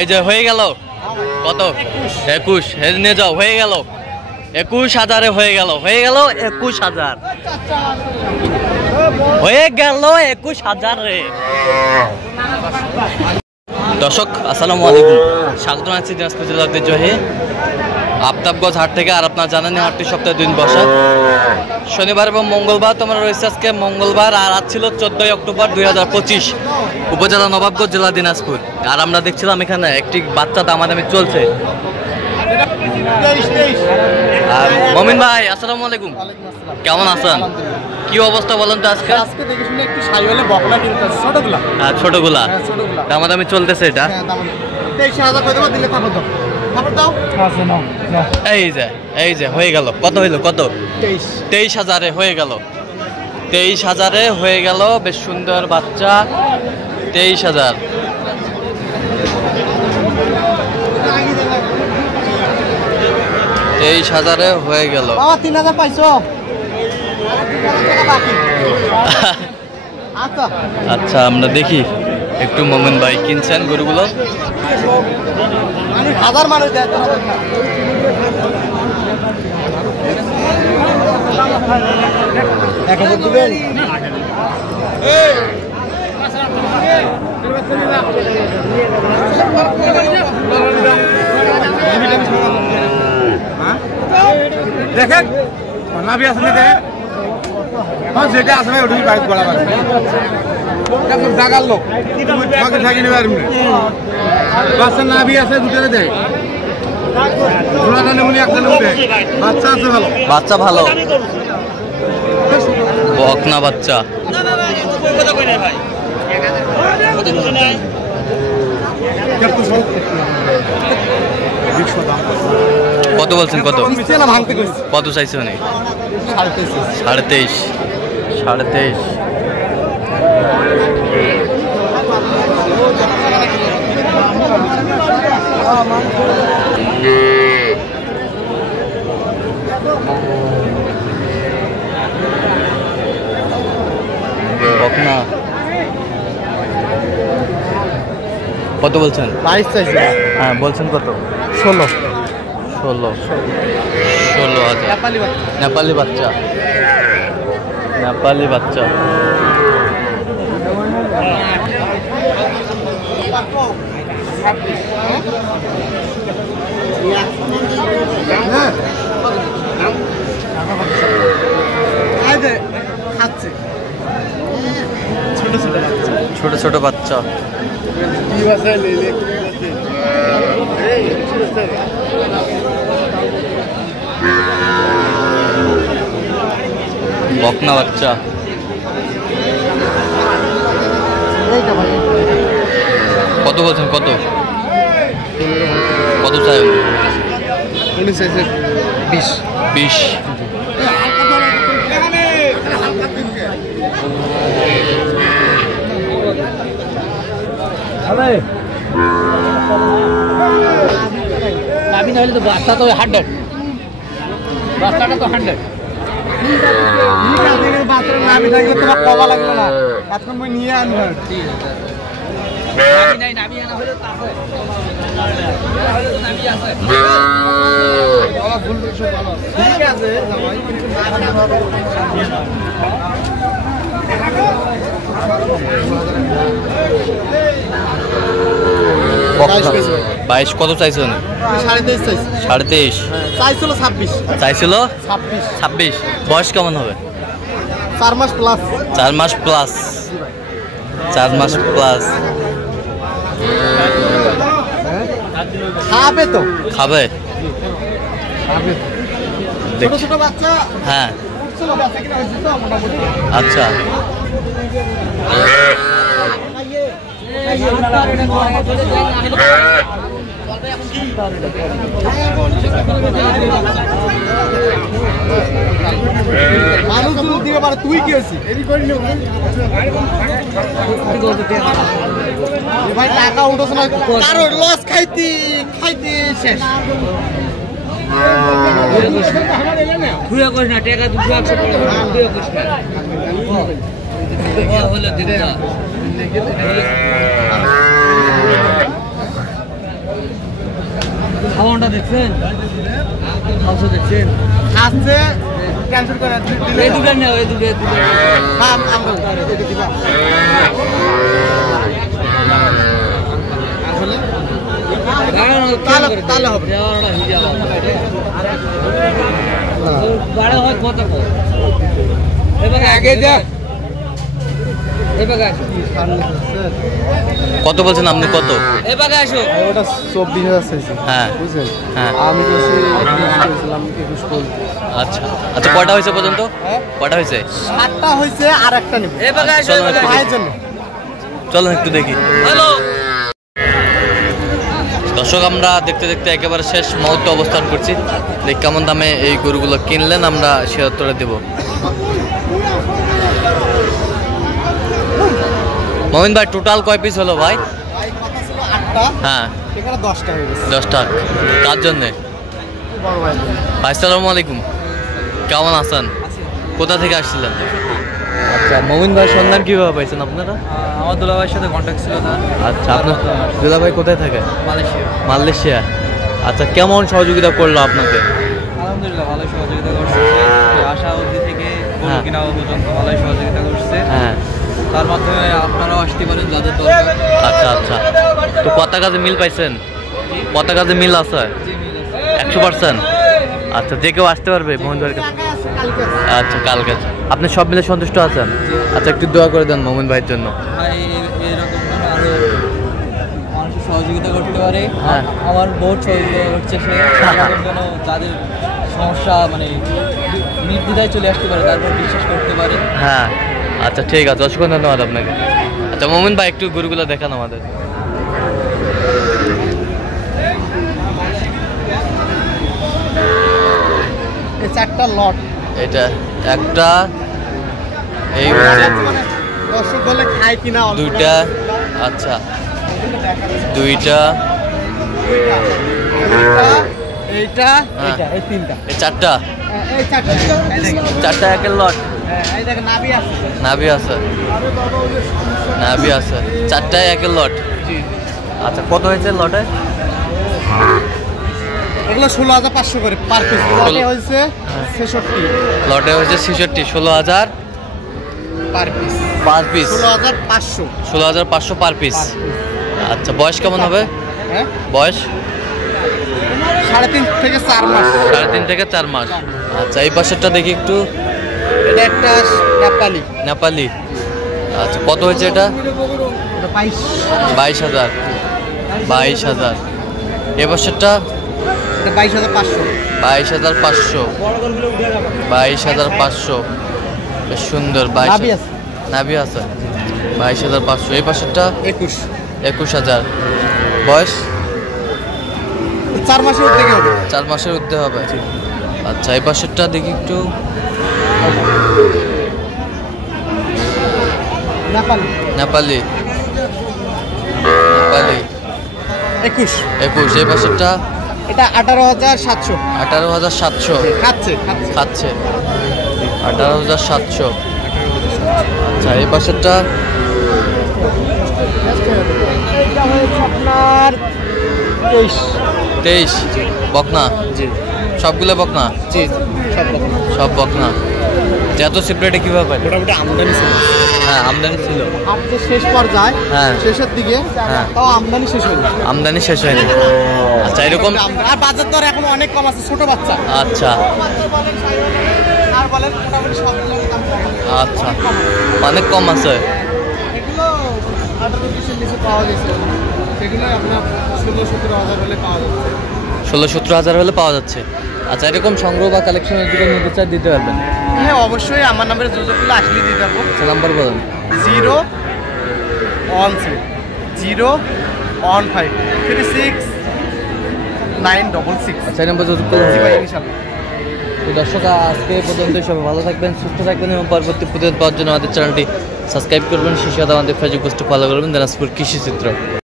এই যে হয়ে গেল কত 21 নিয়ে যাও হয়ে গেল 21,000 হয়ে গেল 21,000 হয়ে গেল 21,000 রে। দর্শক আসসালামু আলাইকুম, স্বাগত জানাচ্ছি দিনাজপুর জেলার ঐতিহ্যবাহী আফতাবগঞ্জ হাট থেকে। আর আপনারা জানেন হাটটি সপ্তাহে 2 দিন বসা, শনিবার এবং মঙ্গলবার। তোমরা রয়েছে আজকে মঙ্গলবার, আর আজ ছিল 14 অক্টোবর 2025, উপজেলা নবাবগঞ্জ, জেলা দিনাজপুর। আর আমরা দেখছিলাম এখানে একটি বাচ্চা দামাদামি চলছে। মমিন ভাই আসসালামু আলাইকুম, কেমন আছেন? কি অবস্থা বলেন তো আজকে? আজকে দেখে শুনে একটু শাইওয়ালে বকনা কিনতে ছোটগুলা। হ্যাঁ ছোটগুলা দামাদামি চলতেছে এটা। হ্যাঁ দামাদামি 23,000 কত দিলে খবর দাও, খবর দাও। আছে নাও নাও। এই যে হয়ে গেল। কত হইলো? কত? 23,000 হয়ে গেল। 23,000 হয়ে গেল। বেশ সুন্দর বাচ্চা। 23,000 হয়ে গেল। বাবা 3,000 পাইছো? আচ্ছা আমরা দেখি একটু। মোমেন ভাই কিনছেন গরুগুলো। হাজার মানুষ দেয় দেখেন নাভি আসলে যেটা আসলে ওটাই বাইক করা জাগার লোক থাকি নেবে। বাচ্চা নাভি আছে দুটারে দেয়, বাচ্চা আছে ভালো, বাচ্চা ভালো, বকনা বাচ্চা। কত বলছেন? কত কত চাইছে? অনেক 23,500। বকনা কত বলছেন? 22 চাইছে। হ্যাঁ বলছেন কত? 16,000। নেপালি বাচ্চা। ছোট ছোট বাচ্চা। বকনা বাচ্চা। কত বলছেন? কত চাই? 20। আমি না হলে তো বাচ্চা তো 100, বাচ্চাটা তো 100। নামি থাকলে তোমার কবা লাগলো না, এখন মই নিয়ে আনবো। নামি আনা হলে ঠিক আছে। বাইশ কত চাইছো? 23,500 চাইছিল। 26। বয়স কেমন হবে? 4 মাস প্লাস। 4 মাস প্লাস। খাবে তো? খাবে। ছোট বাচ্চা। হ্যাঁ আচ্ছা। মানুষ দিতে পারে, তুই কি হয়েছিস? ভাই টাকা উঠোস না, কারো লস খাইতে শেষ। খাওয়াটা দেখছেন? খাওয়া দেখছেন? আসছে ক্যান্সেল করে দিলে এই দুটো নাও, এই দুটো হ্যাঁ আমরা এটা দিবা আসলে তাহলে হবে বাড়া হয় কত এবার আগে যা কত বলছেন আপনি? কত এবার আসো? ওটা 24,000 চাইছি। হ্যাঁ বুঝছেন? হ্যাঁ আমি বলছি 21 বলছি। আচ্ছা আচ্ছা, কয়টা হয়েছে পর্যন্ত? কয়টা হয়েছে? 7টা হয়েছে আর একটা নেব। এবার আসো, ভাইয়ের জন্য। চলুন একটু দেখি। হ্যালো দর্শক, আমরা দেখতে দেখতে একেবারে শেষ মুহূর্তে অবস্থান করছি। দেখ কেমন দামে এই গরুগুলো কিনলেন, আমরা সে উত্তরে দেব। মমিন ভাই, টোটাল কয় পিস হলো ভাই? ভাই কথা ছিল 8টা, হ্যাঁ এখানে 10টা হয়ে গেছে। 10টা। কার জন্যে? বড় ভাই। ভাই আসসালামু আলাইকুম, কেমন আছেন? কোথা থেকে আসছিলেন? আচ্ছা, মমিন ভাই সন্ধান কীভাবে পাইছেন আপনারা? আমার দুলাভাইয়ের সাথে কন্ট্যাক্ট ছিল না। আচ্ছা, আপনার দুলা ভাই কোথায় থাকে? মালয়েশিয়া। মালয়েশিয়া। আচ্ছা, কেমন সহযোগিতা করলো আপনাকে? আলহামদুলিল্লাহ ভালোই সহযোগিতা করছে। আশা অবধি থেকে গরু হ্যাঁ। কিনা পর্যন্ত ভালোই সহযোগিতা করছে। হ্যাঁ তার মাধ্যমে আপনারাও আসতে পারেন যাদের দরকার। আচ্ছা আচ্ছা, তো কত কাজে মিল পাইছেন? কত কাজে মিল আছে? 100%? আচ্ছা, যে কেউ আসতে পারবে মোহন ভাইয়ের কাছে? আচ্ছা, কালকে। আপনি সব মিলে সন্তুষ্ট আছেন? আচ্ছা, একটু দোয়া করে দেন মোহন ভাইয়ের জন্য। ভাই এরকম যেন আরো মানুষের সহযোগিতা করতে পারে। হ্যাঁ। আমার বহুত সহযোগিতা করছে সে, এরকম যেন যাদের সমস্যা মানে নির্দ্বিধায় চলে আসতে পারে, তারপর বিশ্বাস করতে পারে। হ্যাঁ আচ্ছা, ঠিক আছে, অসংখ্য ধন্যবাদ আপনাকে। আচ্ছা মোমিন ভাই, একটু গরুগুলো দেখান আমাদের। এই 4টা লট। এটা একটা, এই দর্শক বলে খায় কিনা অল্প দুইটা, আচ্ছা দুইটা, এইটা হ্যাঁ। এইটা এই 3টা। এই 4টা, এই 4টা 4টা একের লট। এই দেখেন নাভি আছে। নাভি আছে, নাভি আছে, 4টায় একের লট। আচ্ছা, কত হয়েছে লটে? এগুলো 16,500 করে পার পিস। লটে হয়েছে 66 লটে হয়েছে 66, 16,000 per piece. Per piece. 16,500 16,500 per piece. আচ্ছা, বয়স কেমন হবে? হ্যাঁ, বয়স 3.5 থেকে 4 মাস। 3.5 থেকে 4 মাস। আচ্ছা, এই পাশেরটা দেখি একটু। এটা একটা নেপালি। নেপালি। আচ্ছা, কত হয়েছে এটা? এটা 22। 22,000। 22,000। এ পাশেরটা? এটা 22,500। 22,500। 22,500। বেশ সুন্দর। 22 নাভি আছে। নাভি আছে। 22,500। এই পাশেরটা? 21। 21,000। বয়স 4 মাসের উদ্যোগে হবে। 4 মাসের ঊর্ধ্বে হবে। আচ্ছা, এই পাশেরটা দেখি একটু। নেপালি। নেপালি। নেপালি। 21। 21। এই পাশেরটা? এটা 18,700। 18,700। খাচ্ছে। খাচ্ছে। 18,700। আচ্ছা, এই পাশেরটা? এটা হয়েছে আপনার 23। 23। বকনা? জি সবগুলো বকনা? জি, সব রকম। সব বকনা। এত সিপ্রেটে কিভাবে পাই? মোটামুটি আমদানি ছিল। হ্যাঁ, আমদানি ছিল। হাটে শেষ পর্যায়ে, হ্যাঁ। শেষের দিকে, হ্যাঁ। তাও আমদানি শেষ হয়নি। আমদানি শেষ হয়নি। আচ্ছা, এরকম। আর বাজার দর এখন অনেক কম আছে, ছোট বাচ্চা। আচ্ছা আর বলেন মোটামুটি সবগুলোর দাম কম। আচ্ছা, অনেক কম আছে। এগুলো 18-20 নিচে পাওয়া গেছে, সেগুলো আপনার 16-17 হাজার হলে পাওয়া যাচ্ছে। 16-17 হাজার হলে পাওয়া যাচ্ছে। আচ্ছা, এরকম সংগ্রহ বা কালেকশনের দিকে নিতে চাই, দিতে পারবেন? হ্যাঁ, অবশ্যই আমার নাম্বারে যোগাযোগগুলো আসলে দিতে পারবো। আচ্ছা, নাম্বার বলেন। 013-015-36-966। আচ্ছা, এই নাম্বার যোগাযোগ জি করুন। ভাই, ইনশাআল্লাহ। তো দর্শক, আজকে এই পর্যন্ত। সবাই ভালো থাকবেন, সুস্থ থাকবেন এবং পরবর্তী প্রতিদিন পাওয়ার জন্য আমাদের চ্যানেলটি সাবস্ক্রাইব করবেন। সেই সাথে আমাদের ফেসবুক পোস্টে ফলো করবেন, দিনাজপুর কৃষি চিত্র।